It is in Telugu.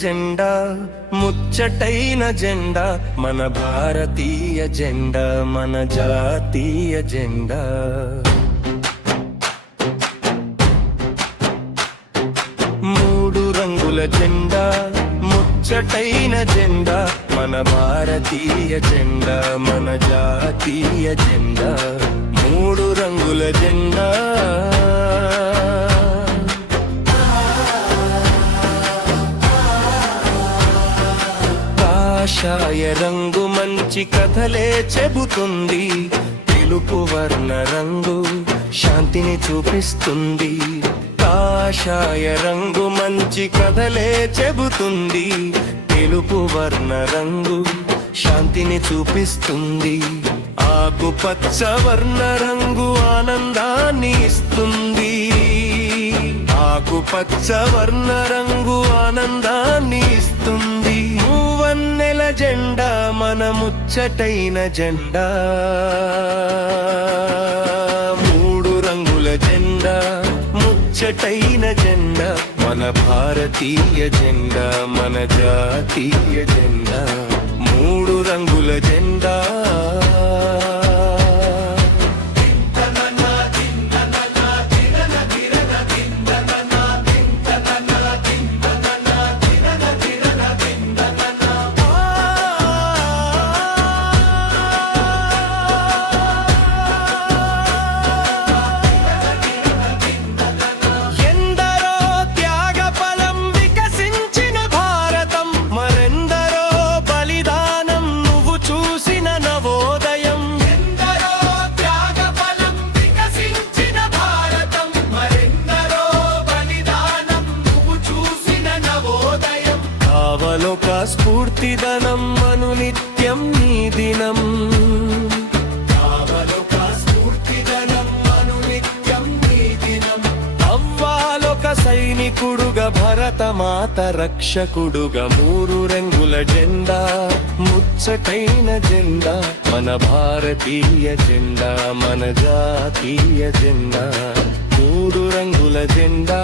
జెండా ముచ్చటైన జెండా మన భారతీయ జెండా మన జాతీయ జెండా మూడు రంగుల జెండా ముచ్చటైన జెండా మన భారతీయ జెండా మన జాతీయ జెండా మూడు రంగుల జెండా కాషాయ రంగు మంచి కథలే చెబుతుంది తెలుపు వర్ణ రంగు శాంతిని చూపిస్తుంది కాషాయ రంగు మంచి కథలే చెబుతుంది తెలుపు వర్ణ రంగు శాంతిని చూపిస్తుంది ఆకుపచ్చ వర్ణ రంగు ఆనందాన్ని ఇస్తుంది ఆకుపచ్చ వర్ణ రంగు ఆనందాన్ని ఇస్తుంది మూవన్నెల జెండా మన ముచ్చటైన జెండా మూడు రంగుల జెండా ముచ్చటైన జెండా మన భారతీయ జెండా మన జాతీయ జెండా మూడు రంగుల జెండా అవలోక స్ఫూర్తిదనం అనునిత్యం నీ దినం అవలోక స్ఫూర్తిదనం అనునిత్యం నీ దినం అవ్వాలొక సైనికుడుగా భరతమాత రక్షకుడుగా మూడు రంగుల జెండా ముచ్చటైన జెండా మన భారతీయ జెండా మన జాతీయ జెండా మూడు రంగుల జెండా